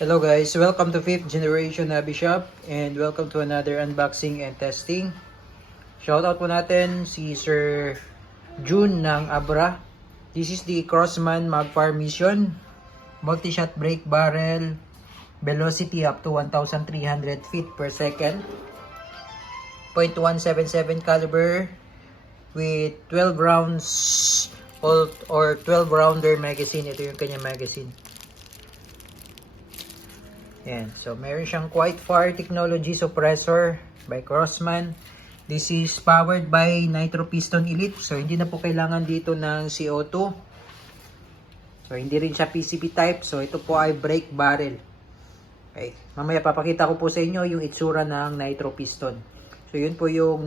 Hello guys, welcome to 5th generation Hobby Shop and welcome to another unboxing and testing. Shoutout po natin si Sir June ng Abra. This is the Crossman Magfire Mission. Multi-shot brake barrel, velocity up to 1,300 feet per second. .177 caliber with 12 rounds or 12 rounder magazine. Ito yung kanyang magazine. Yan. So, meron siyang Quiet Fire Technology Suppressor by Crossman. This is powered by Nitro Piston Elite. So, hindi na po kailangan dito ng CO2. So, hindi rin siya PCB type. So, ito po ay brake barrel. Okay. Mamaya papakita ko po sa inyo yung itsura ng Nitro Piston. So, yun po yung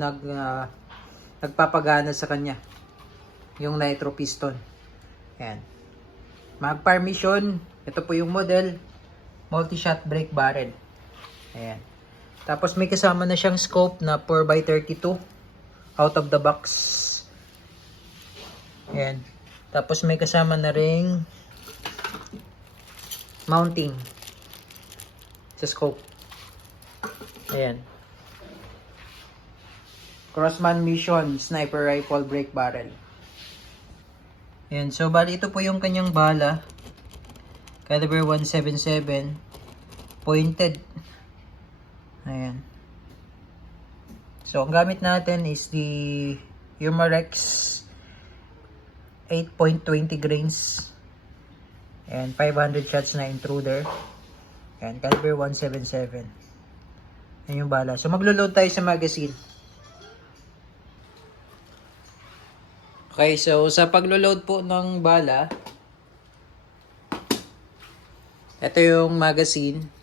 nagpapagana sa kanya. Yung Nitro Piston. Yan. Magfire Mission. Ito po yung model. Multi-shot brake barrel. Ayan. Tapos may kasama na siyang scope na 4x32 out of the box. Ayan. Tapos may kasama na ring mounting sa scope. Ayan. Crossman Mission Sniper Rifle Brake Barrel. Ayan. So, bali ito po yung kanyang bala. Caliber 177. Pointed. Ayan. So, ang gamit natin is the Umarex 8.20 grains. And 500 shots na intruder. Ayan. Caliber 177. Ayan yung bala. So, maglo-load tayo sa magazine. Okay. So, sa paglo-load po ng bala, ito yung magazine.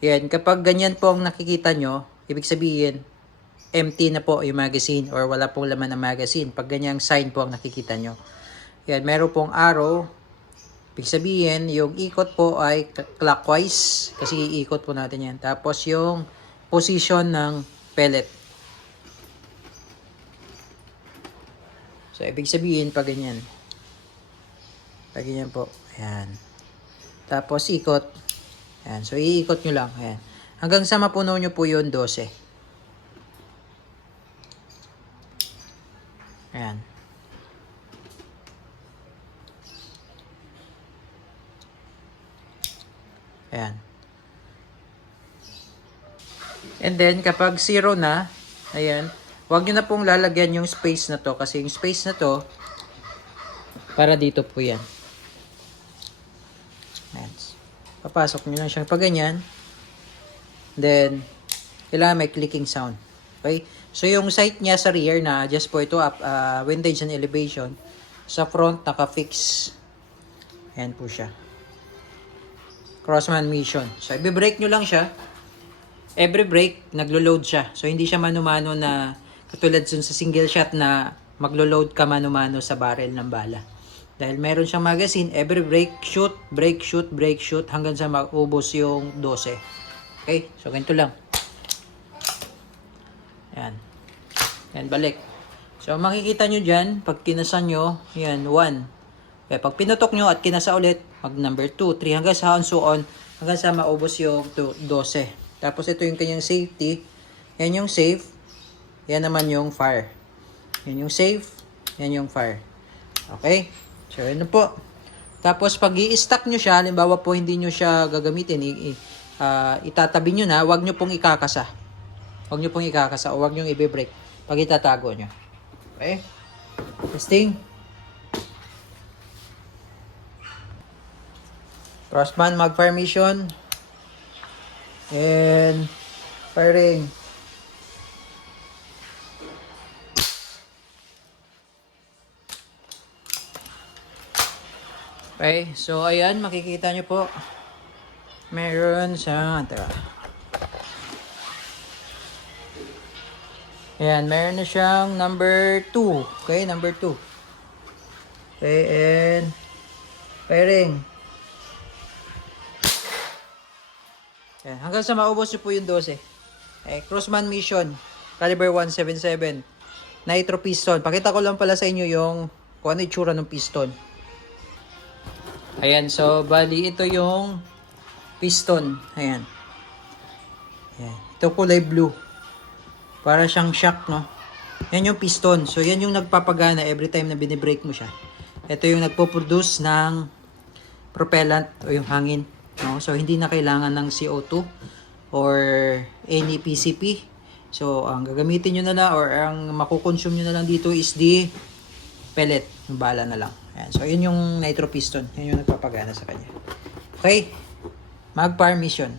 Yan, kapag ganyan po ang nakikita nyo, ibig sabihin, empty na po yung magazine or wala pong laman ng magazine. Pag ganyang sign po ang nakikita nyo. Yan, meron pong arrow. Ibig sabihin, yung ikot po ay clockwise kasi iikot po natin yan. Tapos yung position ng pellet. So, ibig sabihin, pag ganyan. Pag ganyan po. Ayan. Tapos ikot. Ayan. So, iikot nyo lang. Ayan. Hanggang sa mapuno nyo po yun, 12. Ayan. Ayan. And then, kapag 0 na, ayan, huwag nyo na pong lalagyan yung space na to. Kasi yung space na to, para dito po yan. Ayan. Papasok nyo lang siya pag ganyan. Then, kailangan may clicking sound. Okay? So, yung sight niya sa rear na adjust po ito up, windage and elevation. Sa front, naka-fix. Ayan po siya. Crossman Mission. So, i-brake nyo lang siya. Every brake, naglo-load siya. So, hindi siya mano-mano na katulad sa single shot na maglo-load ka mano-mano sa barrel ng bala. Dahil meron siyang magazine, every brake shoot, brake shoot, brake shoot, hanggang sa maubos yung 12. Okay? So, ganito lang. Ayan. Ayan, balik. So, makikita nyo dyan, pag kinasa nyo, yan, 1. Okay, pag pinutok nyo at kinasa ulit, mag number 2, 3, hanggang sa so on, hanggang sa maubos yung 12. Tapos, ito yung kanyang safety. Yan yung safe. Yan naman yung fire. Yan yung safe. Yan yung fire. Okay? So, yun po. Tapos, pag i-stack nyo siya, halimbawa po hindi nyo siya gagamitin, itatabi nyo na, huwag nyo pong ikakasa. Huwag nyo pong ikakasa o huwag nyo i-break pag itatago nyo. Okay? Testing. Crossman Magfire Mission. And firing. Okay, so ayan, makikita nyo po. Meron siyang, ayan, meron na siyang number 2. Okay, number 2. Okay, and firing. Ayan, hanggang sa maubos nyo po yung 12. Okay, Crossman Mission, caliber 177. Nitro piston. Pakita ko lang pala sa inyo yung kung ano itsura ng piston. Ayan, so bali ito yung piston. Ayan. Ayan. Ito kulay blue. Para siyang shock, no? Yan yung piston. So, yan yung nagpapagana every time na binibrake mo siya. Ito yung nagpo-produce ng propellant o yung hangin. No? So, hindi na kailangan ng CO2 or any PCP. So, ang gagamitin nyo na lang or ang makukonsume nyo na lang dito is the pellet. Yung bala na lang. Ayan. So, yun yung nitro piston. Yun yung nagpapagana sa kanya. Okay. Mag-par mission.